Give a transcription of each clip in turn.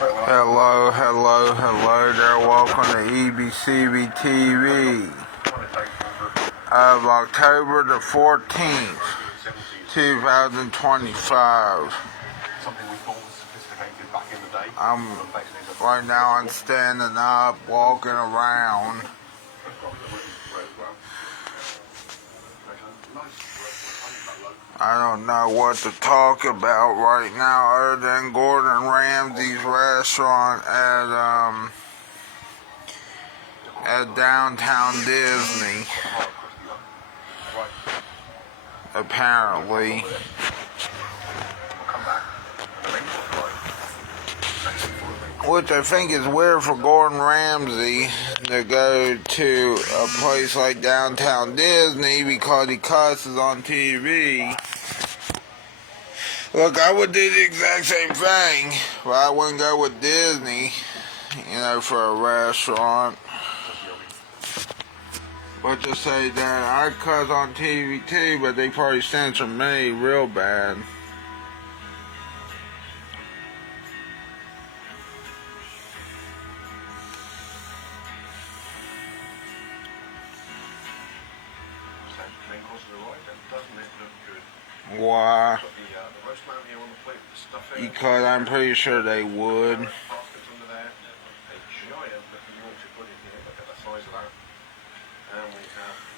Hello there. Welcome to Ebcv TV of October the 14th, 2025. Right now I'm standing up, walking around. I don't know what to talk about right now other than Gordon Ramsay's restaurant at downtown Disney. Apparently. Which I think is weird for Gordon Ramsay to go to a place like downtown Disney because he cusses on TV. Look, I would do the exact same thing, but I wouldn't go with Disney, for a restaurant. But to say that I cuss on TV too, but they probably censor me real bad. Why? Because I'm pretty sure they would.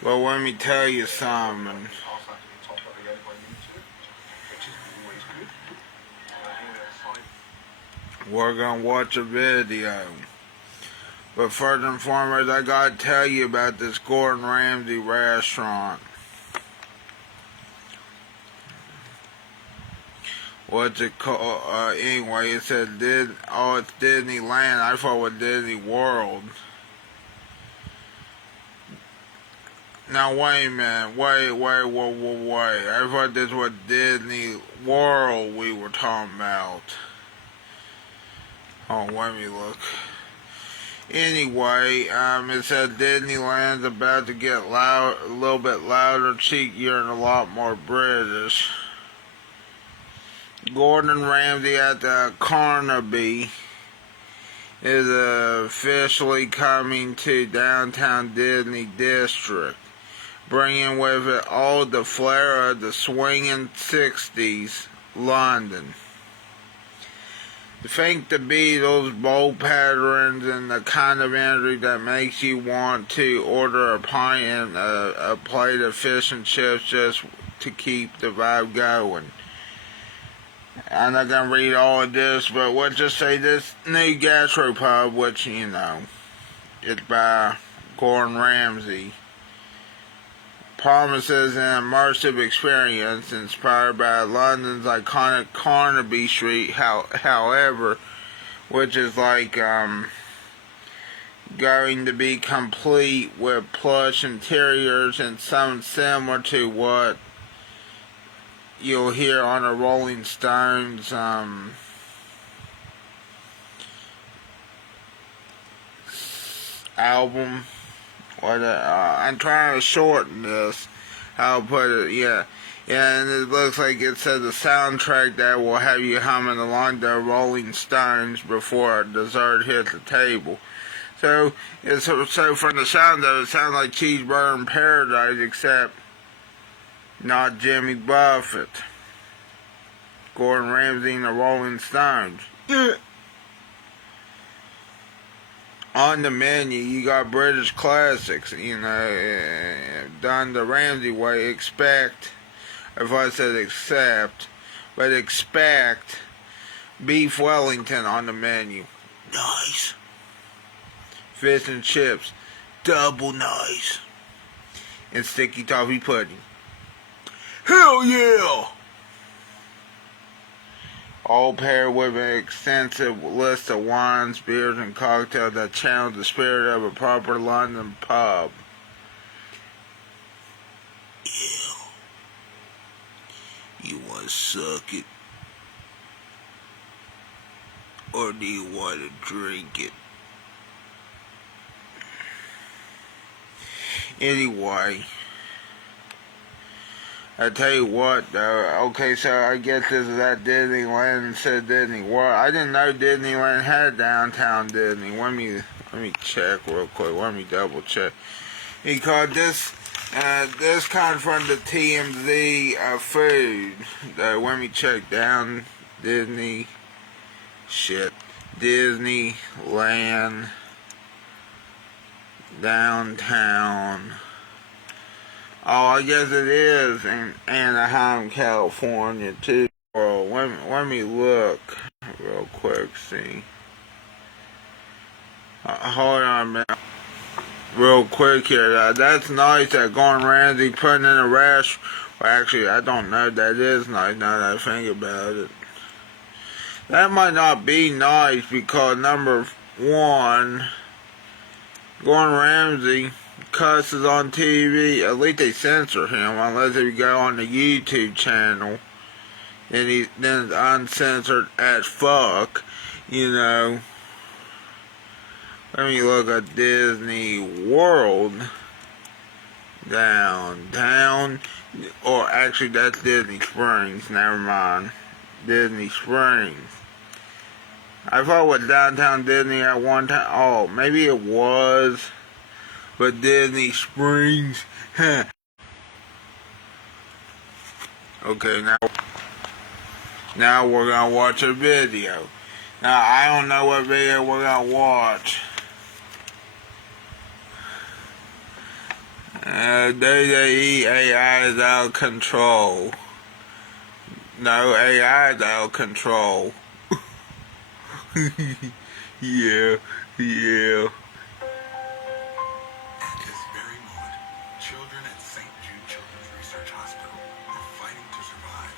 Well, let me tell you something. We're gonna watch a video. But first and foremost, I gotta tell you about this Gordon Ramsay restaurant. What's it called? Anyway, it said it's Disneyland. I thought it was Disney World. Now wait a minute. Wait. I thought this was Disney World we were talking about. Oh, let me look. Anyway, it said Disneyland's about to get a little bit louder, cheekier, and a lot more British. Gordon Ramsay at the Carnaby is officially coming to downtown Disney District, bringing with it all the flair of the swinging 60s London. Think the Beatles, bold patterns, and the kind of energy that makes you want to order a pint and a plate of fish and chips just to keep the vibe going. I'm not going to read all of this, but let's just say this new gastropub, which, it's by Gordon Ramsay, promises an immersive experience inspired by London's iconic Carnaby Street, however, which is going to be complete with plush interiors and something similar to what you'll hear on a Rolling Stones album. I'm trying to shorten this. I'll put it, yeah. And it looks like it says a soundtrack that will have you humming along the Rolling Stones before dessert hits the table. So from the sound of it, sounds like Cheeseburger in Paradise, except not Jimmy Buffett. Gordon Ramsay and the Rolling Stones. Yeah. On the menu, you got British classics, done the Ramsay way. Expect beef Wellington on the menu. Nice. Fish and chips, double nice. And sticky toffee pudding. Hell yeah! All paired with an extensive list of wines, beers, and cocktails that channel the spirit of a proper London pub. Ew. You want to suck it? Or do you want to drink it? Anyway, I tell you what, though. Okay, so I guess this is at Disneyland instead of Disney World. I didn't know Disneyland had downtown Disney. Let me check real quick. Let me double check. Because this comes from the TMZ food. Let me check down Disneyland downtown. Oh, I guess it is in Anaheim, California, too. Well, let me look real quick, see. Hold on a minute. Real quick here. That's nice that Gordon Ramsay putting in a rash. Well, actually, I don't know if that is nice now that I think about it. That might not be nice because, number one, Gordon Ramsay cusses on TV. At least they censor him unless he go on the YouTube channel, and then it's uncensored as fuck, you know. Let me look at Disney World downtown, or actually that's Disney Springs. Never mind, Disney Springs. I thought it was downtown Disney at one time. Oh, maybe it was. But Disney Springs, huh. Okay, now we're gonna watch a video. Now, I don't know what video we're gonna watch. WWE AI is out of control. No, AI is out of control. Yeah.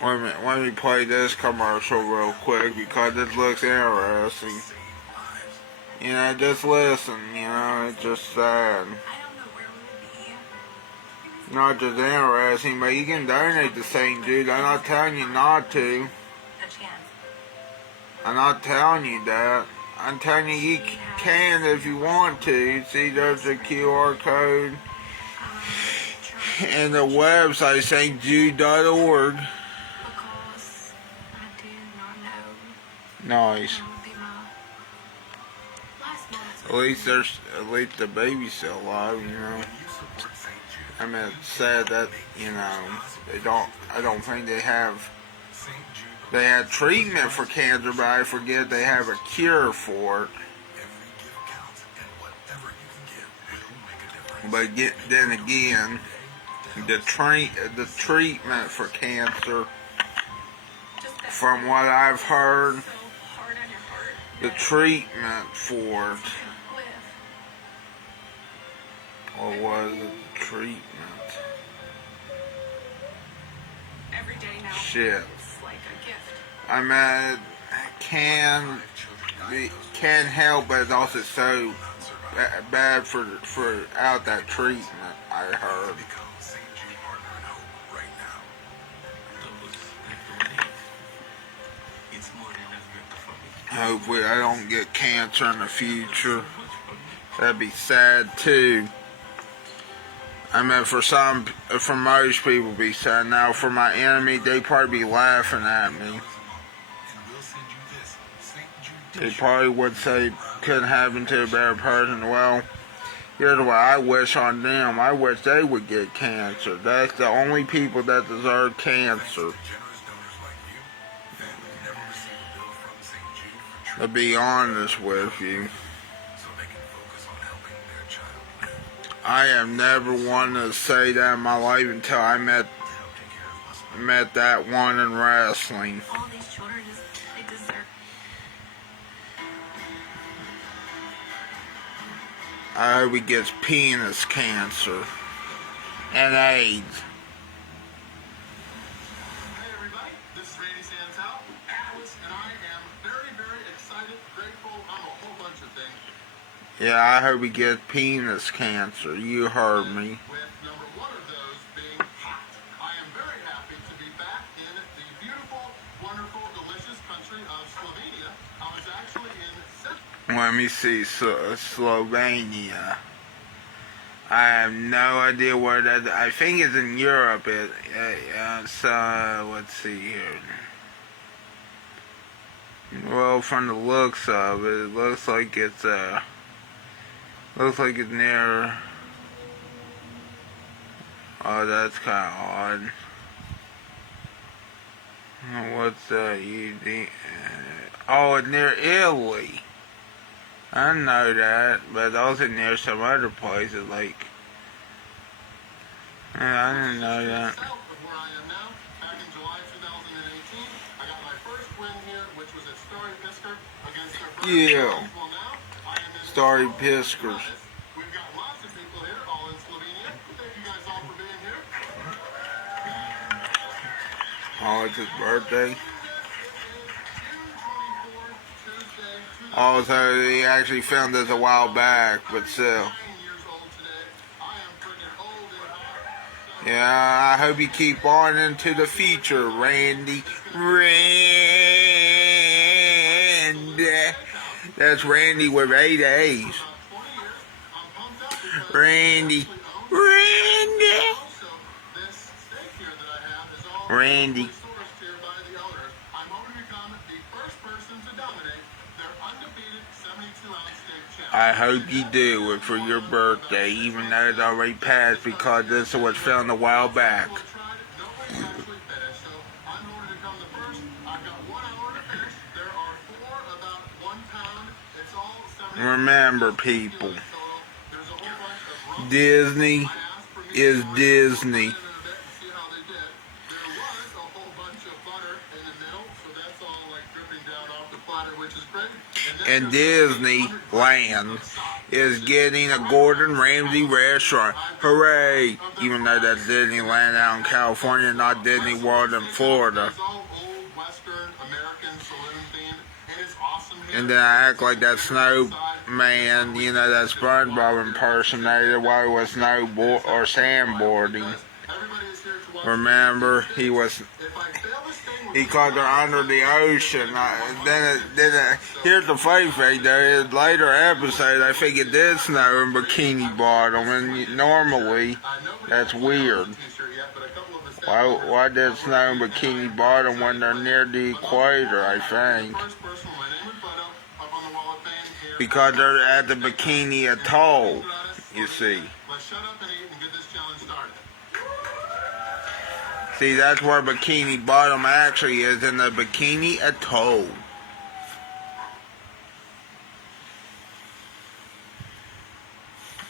Wait a minute, let me play this commercial real quick because this looks interesting. You know, just listen, you know, it's just sad. Not just interesting, but you can donate to St. Jude. I'm not telling you not to. I'm not telling you that. I'm telling you you can if you want to. See, there's a QR code and the website, stjude.org. Nice. At least the baby's still alive, you know. I mean, it's sad that, you know, I don't think they have treatment for cancer, but I forget they have a cure for it. But then again, the treatment for cancer, from what I've heard, the treatment for it, or was it treatment? Shit. I mean, can help, but it's also so bad for out that treatment, I heard. Hopefully I don't get cancer in the future. That'd be sad too. I mean, for most people be sad. Now for my enemy, they probably be laughing at me. They probably would say couldn't happen to a better person. Well, here's what I wish on them. I wish they would get cancer. That's the only people that deserve cancer. To be honest with you, I have never wanted to say that in my life until I met that one in wrestling. All these children they deserve. I hope he gets penis cancer and AIDS. Yeah, I hope he gets penis cancer. You heard me. With number one of those being hot. I am very happy to be back in the beautiful, wonderful, delicious country of Slovenia. I was actually in... Let me see, Slovenia. I have no idea where that. I think it's in Europe. So let's see here. Well, from the looks of it, it looks like it's near. Oh, that's kind of odd. What's that? Oh, it's near Italy. I know that, but also near some other places, like. Yeah, I didn't know that. South of where I am now, back in July 2018, I got my first win here, which was at Starry Pisker against their brother. Yeah. Well, now I am in Starry Piskers. We've got lots of people here, all in Slovenia. Thank you guys all for being here. Oh, it's his birthday. June 24th, Tuesday, Oh, so he actually filmed this a while back, but still. 9 years old today. I am freaking old and hot. Yeah, I hope you keep on into the future, Randy. That's Randy with 8 A's. 20 years. I'm pumped up because Randy. also this steak here that I have is all Randy. sourced here by the owners. I'm hoping to become the first person to dominate their undefeated 72-ounce steak challenge. I hope you do it for your birthday, even though it's already passed because this was filmed a while back. Nobody's actually finished, so I'm hoping to become the first. I've got 1 hour to finish. There are 4 about 1 pound. It's all 70. Remember, people, There's a whole bunch of Disney is Disney. see how they did. There was a whole bunch of butter in the middle, so that's all like dripping down off the platter, which is great. And Disneyland is getting a Gordon Ramsay restaurant. Hooray! Even though that's Disneyland out in California, not Disney World in Florida. It's all old Western American saloon themed, and it's awesome here. And then I act like that snowman, you know, that SpongeBob impersonator while he was snowboard or sandboarding. Everybody is here to watch. Remember, If I fail this thing, he called her under the ocean. Here's the funny thing though, in later episode, I think it did snow in Bikini Bottom, and normally, that's weird. Why did it snow in Bikini Bottom when they're near the equator, I think? Because they're at the Bikini Atoll, you see. Let's shut up and eat and get this challenge started. See, that's where Bikini Bottom actually is, in the Bikini Atoll.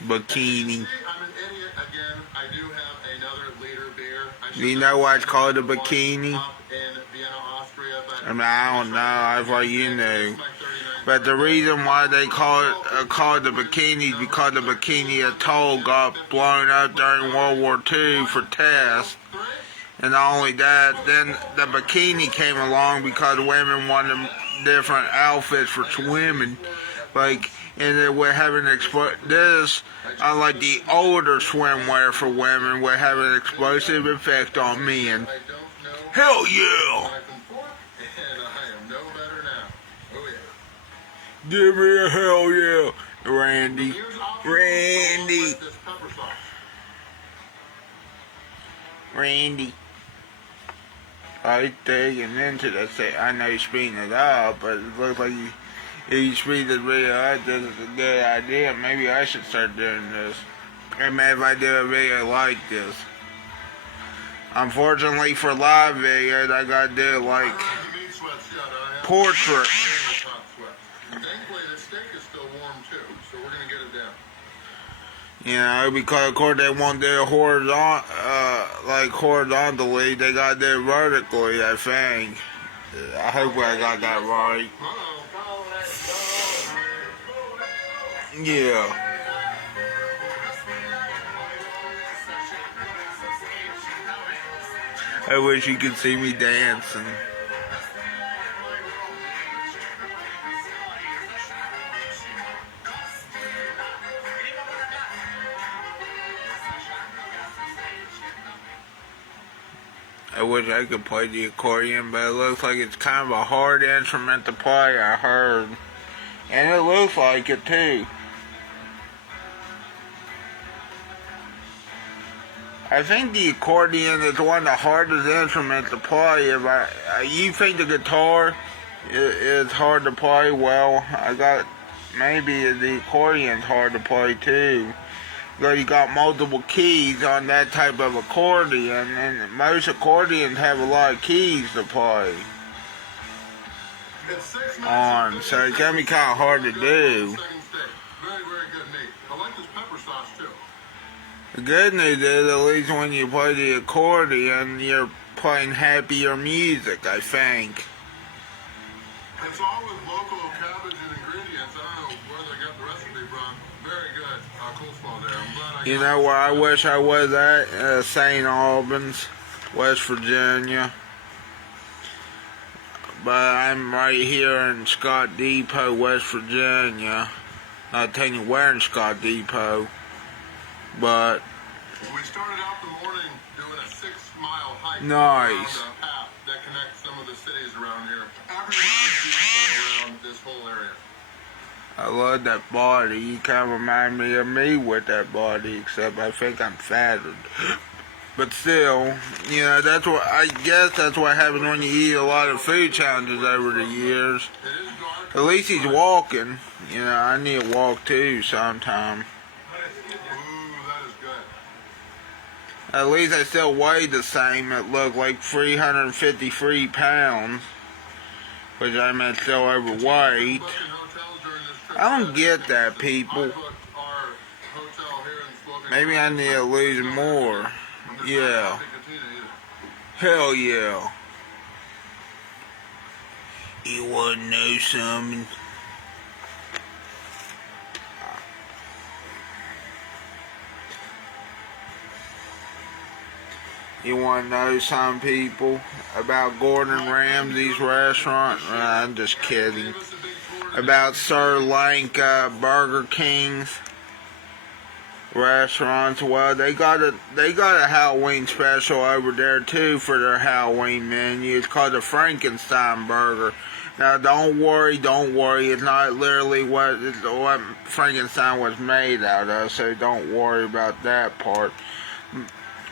Bikini. See, I'm an idiot again. I do have another liter beer. Do you know why it's called a bikini? Up in Vienna, Austria, but I mean, I don't know. I thought you knew. But the reason why they call it the bikini is because the Bikini Atoll got blown up during World War II for tests. And not only that, then the bikini came along because women wanted different outfits for swimming. Like, and then we're having this, unlike the older swimwear for women, would have an explosive effect on men. Hell yeah! and I am no better now. Oh yeah. Give me a hell yeah, Randy. Randy. Randy. I digging into that. I know you're speeding it up, but it looks like if you speed this video up, this is a good idea. Maybe I should start doing this. And maybe if I do a video like this. Unfortunately for live videos, I gotta do like portrait. Thankfully, the steak is still warm too, so we're gonna get it down. You know, because of course they won't do it horizontally, they gotta do it vertically, I think. I hope I got that right. Yeah. I wish you could see me dancing. I wish I could play the accordion, but it looks like it's kind of a hard instrument to play, I heard. And it looks like it too. I think the accordion is one of the hardest instruments to play. You think the guitar is hard to play? Well, maybe the accordion's hard to play too. But you got multiple keys on that type of accordion, and most accordions have a lot of keys to play on, so it can be kind of hard to do. Very, very good, Nate. I like this pepper sauce too. The good news is, at least when you play the accordion, you're playing happier music, I think. It's all with local cabbage and ingredients. I don't know where they got the recipe from. Very good. Coleslaw there. I'm glad You know where I wish I was at? St. Albans, West Virginia. But I'm right here in Scott Depot, West Virginia. Not telling you where in Scott Depot, but we started out the morning doing a 6-mile hike nice. around a path that connects some of the cities around here. Everyone is beautiful around this whole area. I love that body. You kind of remind me of me with that body, except I think I'm fatter. But still, you know, I guess that's what happens when you eat a lot of food challenges over the years. At least he's walking. You know, I need to walk too sometime. Ooh, that is good. At least I still weigh the same. It looked like 353 pounds, which I mean still overweight. I don't get that, people. Maybe I need to lose more. Yeah. Hell yeah. You wanna know something? You wanna know some people about Gordon Ramsay's restaurant? I'm just kidding. About Sri Lanka Burger King's restaurants. Well, they got a Halloween special over there too for their Halloween menu. It's called the Frankenstein Burger. Now, don't worry. It's not literally what Frankenstein was made out of, so don't worry about that part.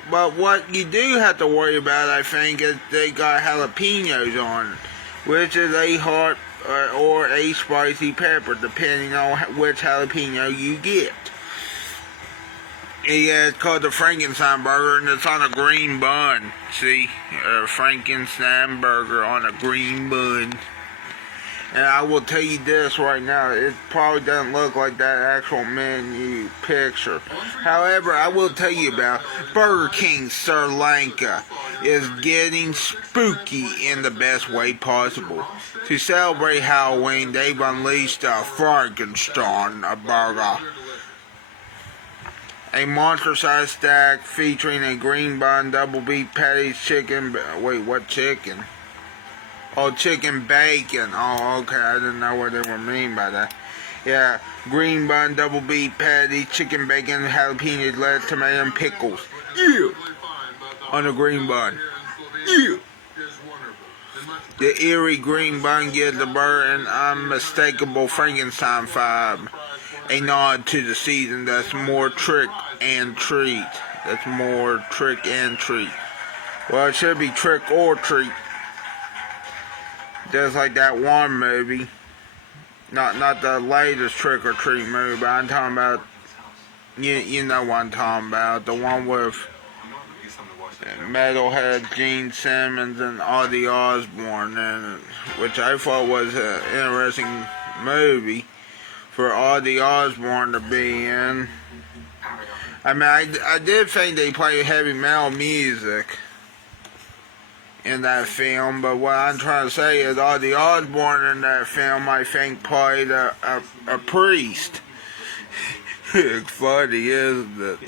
But what you do have to worry about, I think, is they got jalapenos on it, which is a hot or a spicy pepper, depending on which jalapeno you get. Yeah, it's called the Frankenstein Burger, and it's on a green bun. See? A Frankenstein Burger on a green bun. And I will tell you this right now, it probably doesn't look like that actual menu picture. However, I will tell you about Burger King Sri Lanka is getting spooky in the best way possible. To celebrate Halloween, they've unleashed a Frankenstein burger. A monster-sized stack featuring a green bun, double beef patties, chicken... Wait, what chicken? Oh, chicken bacon. Oh, okay, I didn't know what they were mean by that. Yeah, green bun, double beef patties, chicken bacon, jalapenos, lettuce, tomato, and pickles. Yeah! On a green bun. Yeah! The eerie green bun gives the burger an unmistakable Frankenstein vibe. A nod to the season that's more trick and treat. Well, it should be trick or treat. Just like that one movie. Not the latest Trick or Treat movie, but I'm talking about, you know what I'm talking about. The one with Metalhead Gene Simmons and Ozzy Osbourne in it, which I thought was an interesting movie for Ozzy Osbourne to be in. I mean, I did think they played heavy metal music in that film, but what I'm trying to say is Ozzy Osbourne in that film, I think, played a priest. It's funny, isn't it?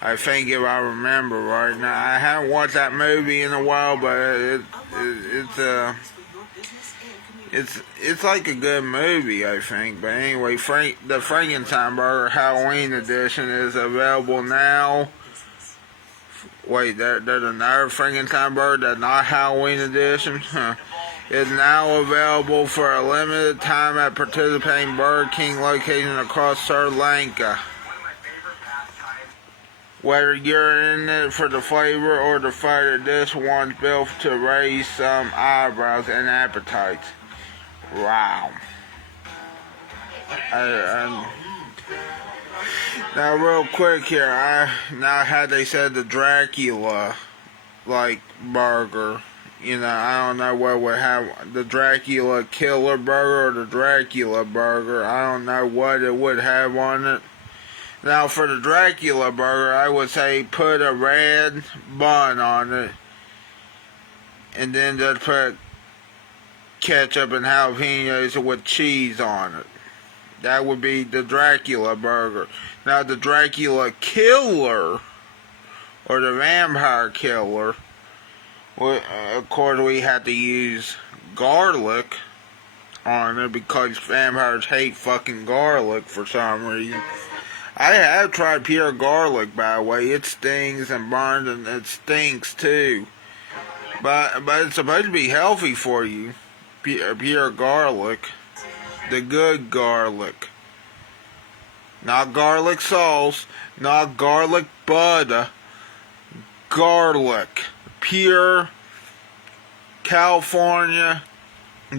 I think, if I remember right now, I haven't watched that movie in a while, but it's like a good movie, I think. But anyway, the Frankenstein Burger Halloween edition is available now. Wait, there's another Frankenstein Burger that's not Halloween edition? Huh. It's now available for a limited time at participating Burger King locations across Sri Lanka. Whether you're in it for the flavor or the fighter, this one's built to raise some eyebrows and appetites. Wow. Now, real quick here, now how they said the Dracula, burger. I don't know what would have the Dracula Killer Burger or the Dracula Burger. I don't know what it would have on it. Now, for the Dracula Burger, I would say put a red bun on it, and then just put ketchup and jalapenos with cheese on it. That would be the Dracula Burger. Now, the Dracula Killer, or the Vampire Killer, of course, we have to use garlic on it because vampires hate fucking garlic for some reason. I have tried pure garlic, by the way. It stings and burns and it stinks too. But it's supposed to be healthy for you. Pure garlic. The good garlic. Not garlic sauce. Not garlic butter. Garlic. Pure California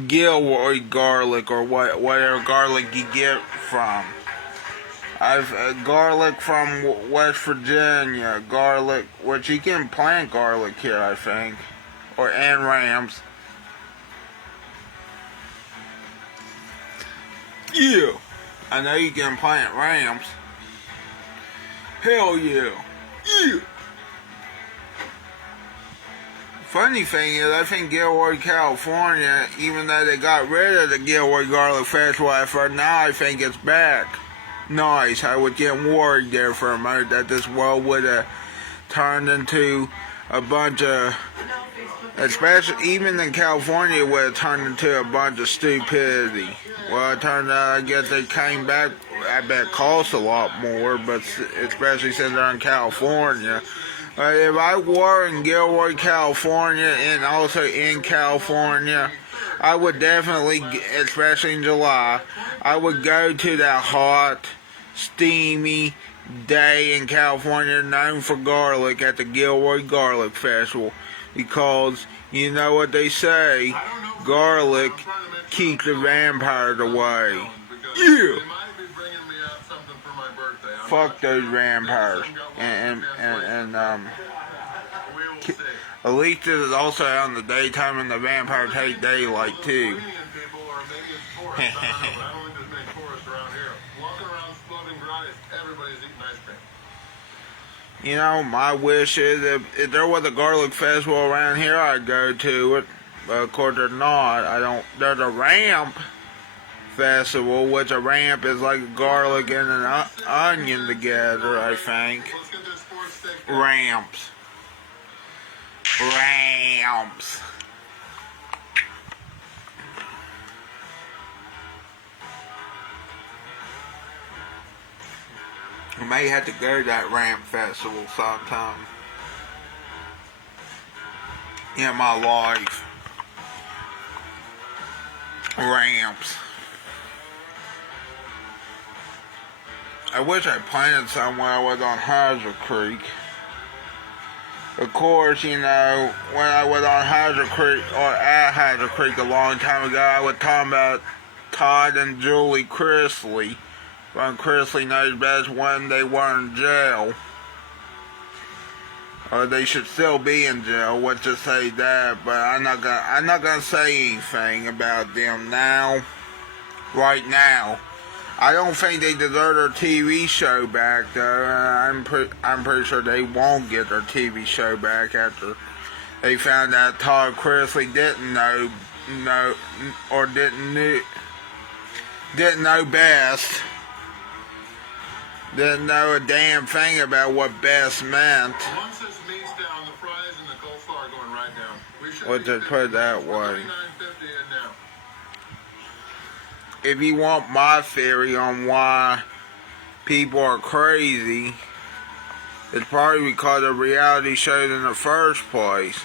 Gilroy garlic, or whatever garlic you get from. I've garlic from West Virginia, garlic, which you can plant garlic here, I think, and Rams. Yeah, I know you can plant Rams. Hell yeah, yeah. Funny thing is, I think Gilroy, California, even though they got rid of the Gilroy Garlic Festival effort, now I think it's back. Nice. I was getting worried there for a moment that this world would have turned into a bunch of, especially even in California, it would have turned into a bunch of stupidity. Well, it turned out, I guess they came back. I bet it costs a lot more, but especially since they're in California. If I were in Gilroy, California, and also in California, I would definitely, especially in July, I would go to that hot, steamy day in California known for garlic at the Gilroy Garlic Festival. Because, you know what they say, garlic keeps the vampires away. Yeah! Fuck those vampires. And at least it is also out in the daytime, and the vampires hate daylight too. My wish is if there was a garlic festival around here, I'd go to it. But of course there's not. There's a ramp festival, which a ramp is like garlic and an onion together, I think. Ramps. I may have to go to that ramp festival sometime in my life. Ramps. I wish I planted somewhere I was on Hazard Creek. Of course, when I was on Hazard Creek, or at Hazard Creek a long time ago, I was talking about Todd and Julie Chrisley. When Chrisley knows best when they were in jail. Or they should still be in jail, let's just say that, but I'm not gonna say anything about them now. Right now. I don't think they deserve their TV show back, though. I'm pretty sure they won't get their TV show back after they found out Todd Chrisley didn't know best. Didn't know a damn thing about what best meant. Once this meat's down, the fries and the coleslaw are going right down. Let's just put it that way. $39.50 in now. If you want my theory on why people are crazy, it's probably because of reality shows in the first place.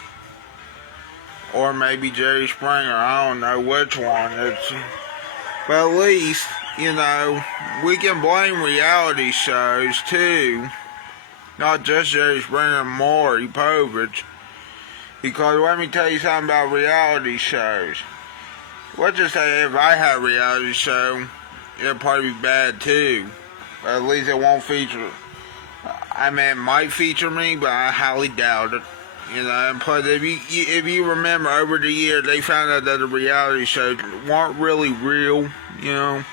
Or maybe Jerry Springer, I don't know which one. But at least, we can blame reality shows too. Not just Jerry Springer, more Povich. Because let me tell you something about reality shows. Let's just say if I had a reality show, it'll probably be bad too. But at least it won't feature. I mean, it might feature me, but I highly doubt it. You know, and plus, if you remember over the years, they found out that the reality shows weren't really real. You know,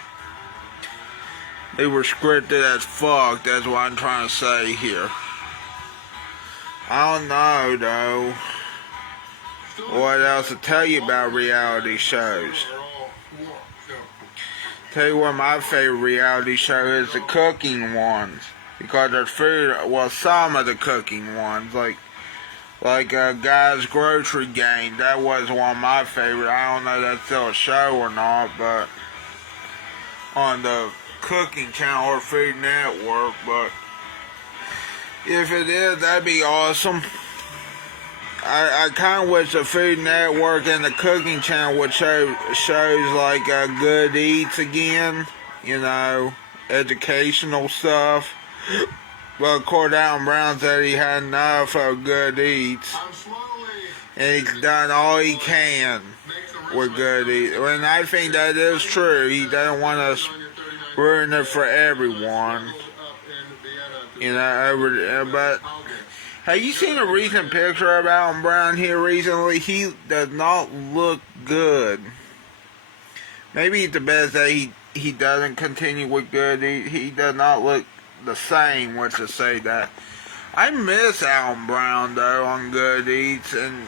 they were scripted as fuck. That's what I'm trying to say here. I don't know though what else to tell you about reality shows. Tell you what my favorite reality show is, the cooking ones. Because there's food, well, some of the cooking ones, like Guy's Grocery Game, that was one of my favorites. I don't know if that's still a show or not, but on the cooking channel or Food Network, but if it is, that'd be awesome. I kind of wish the Food Network and the cooking channel would show shows like Good Eats again, you know, educational stuff. Well, of course, Alan Brown said he had enough of Good Eats, and he's done all he can with Good Eats. And I think that is true. He doesn't want us ruin it for everyone, you know. But have you seen a recent picture of Alan Brown here recently? He does not look good. Maybe it's the best that he doesn't continue with Good Eats. He does not look the same, what to say that. I miss Alan Brown though on Good Eats, and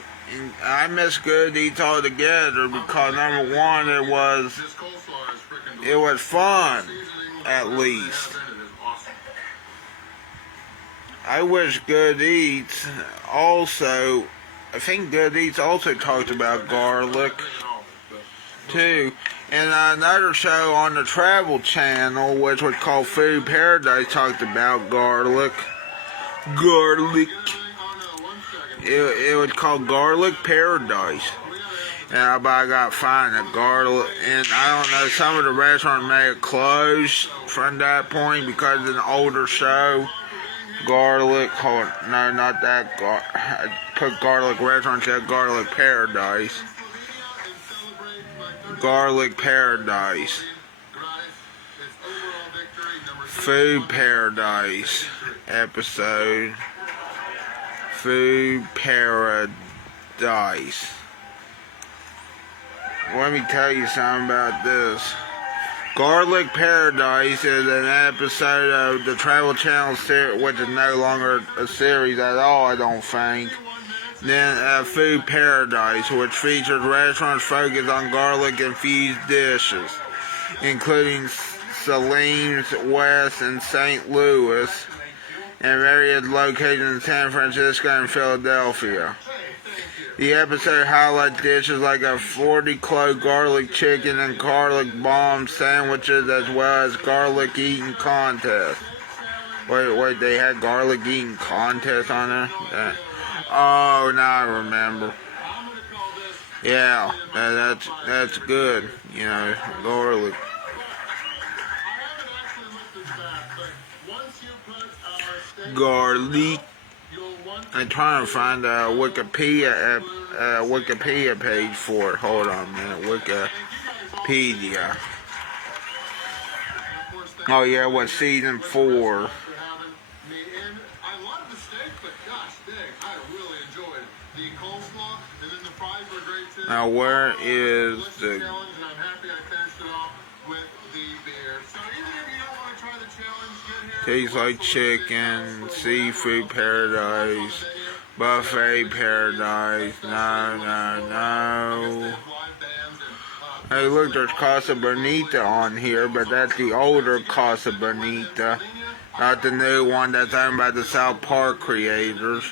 I miss Good Eats altogether because number one, it was fun, at least. I wish Good Eats also, I think Good Eats also talked about garlic too. And another show on the Travel Channel, which was called Food Paradise, talked about garlic. It was called Garlic Paradise. And I got fined at garlic. And I don't know, some of the restaurants may have closed from that point because it's an older show. Garlic, no, not that. I put Garlic Restaurant, said Garlic Paradise. Garlic Paradise. Food Paradise episode. Food Paradise. Let me tell you something about this. Garlic Paradise is an episode of the Travel Channel series, which is no longer a series at all, I don't think. Then Food Paradise, which features restaurants focused on garlic-infused dishes, including Salem's West and St. Louis, and various locations in San Francisco and Philadelphia. The episode highlights dishes like a 40-clove garlic chicken and garlic bomb sandwiches, as well as garlic eating contests. Wait, they had garlic eating contests on there? Yeah. Oh, now I remember. Yeah, that's good. You know, garlic. Garlic. I'm trying to find a Wikipedia page for it. Hold on a minute. Wikipedia. Oh yeah, it was season 4. Now where is the Tastes like chicken, seafood paradise, buffet paradise, no. Hey look, there's Casa Bonita on here, but that's the older Casa Bonita, not the new one that's owned by the South Park creators.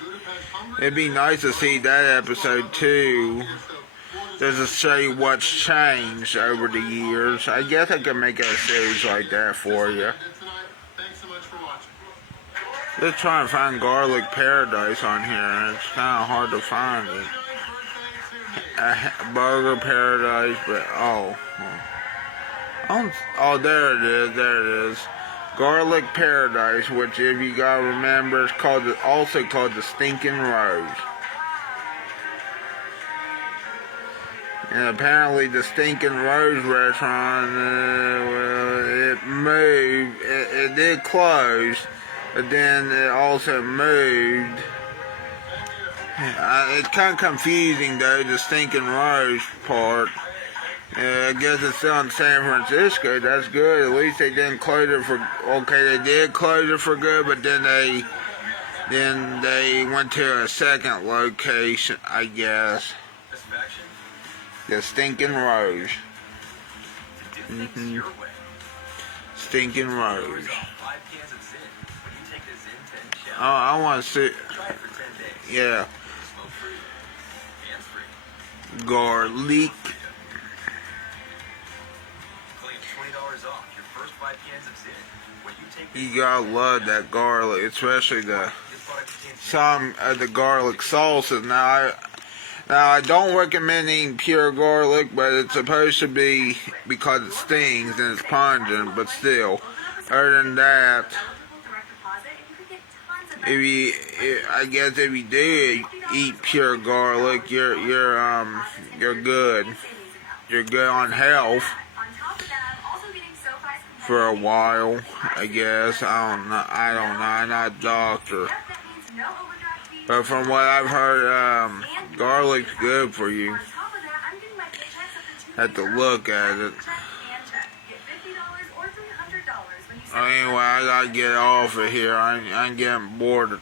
It'd be nice to see that episode too, just to show you what's changed over the years. I guess I could make a series like that for you. Let's try and find Garlic Paradise on here. It's kind of hard to find it. Burger Paradise, but oh, there it is. Garlic Paradise, which if you gotta remember is also called the Stinking Rose. And apparently the Stinking Rose restaurant, it moved, it did close, but then it also moved. It's kind of confusing though, the Stinking Rose part. I guess it's still in San Francisco. That's good. At least they didn't close it for. Okay, they did close it for good, but then they went to a second location, I guess. The Stinking Rose. Stinking Rose. Oh, I want to see. Yeah. Garlic. You gotta love that garlic, especially some of the garlic sauces. Now I don't recommend eating pure garlic, but it's supposed to be because it stings and it's pungent. But still, other than that, I guess if you do eat pure garlic, you're good. You're good on health for a while, I guess. I don't know. I'm not a doctor, but from what I've heard, garlic's good for you. Have to look at it. Anyway, I gotta get off of here. I'm getting bored of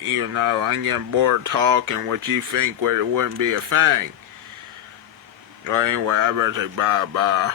I'm getting bored of talking what you think it wouldn't be a thing. Well, anyway, I better say bye-bye.